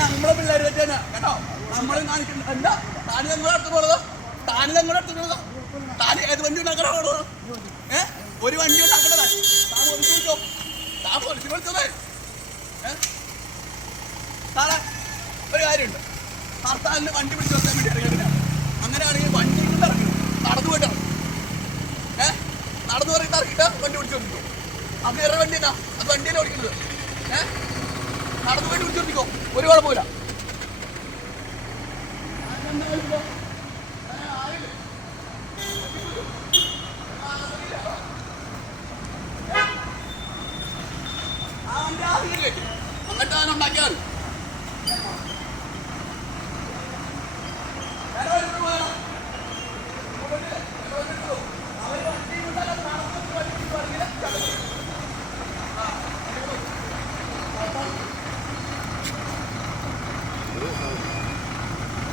നമ്മളെ പിള്ളേർ വെച്ചാ കേട്ടോ. നമ്മളും കാണിക്കുന്നത് എന്താ താന് ഞങ്ങളെ അടുത്ത് പോണതോ? താന് ഞങ്ങളെ അടുത്ത് പോണതോ? താന് ഏത് വണ്ടി ഉണ്ടാക്കണോ? ഒരു വണ്ടി ഉണ്ടാക്കണതാ. താൻ പോലീസ് വിളിച്ചോ? താൻ പോലീസ് വിളിച്ചതേ? സാറേ ഒരു കാര്യമുണ്ട്. ഹർത്താലിന് വണ്ടി പിടിച്ച് നിർത്താൻ വേണ്ടി ഇറങ്ങിയിട്ടില്ല. അങ്ങനെയാണെങ്കിൽ വണ്ടി കൊണ്ട് ഇറങ്ങി നടന്നു പോയിട്ട് ഇറങ്ങും. നടന്നു പറഞ്ഞിട്ട് ഇറങ്ങിയിട്ട് വണ്ടി പിടിച്ച് നിർത്തിക്കോ. അത് വേറെ വണ്ടി എന്നാ? അത് വണ്ടിയല്ലേ ഓടിക്കുന്നത്. നടന്നു വേണ്ടി പിടിച്ച് നിർത്തിക്കോ, ഒരു കുഴപ്പമില്ല. അങ്ങനത്തെ ഉണ്ടാക്കിയാൽ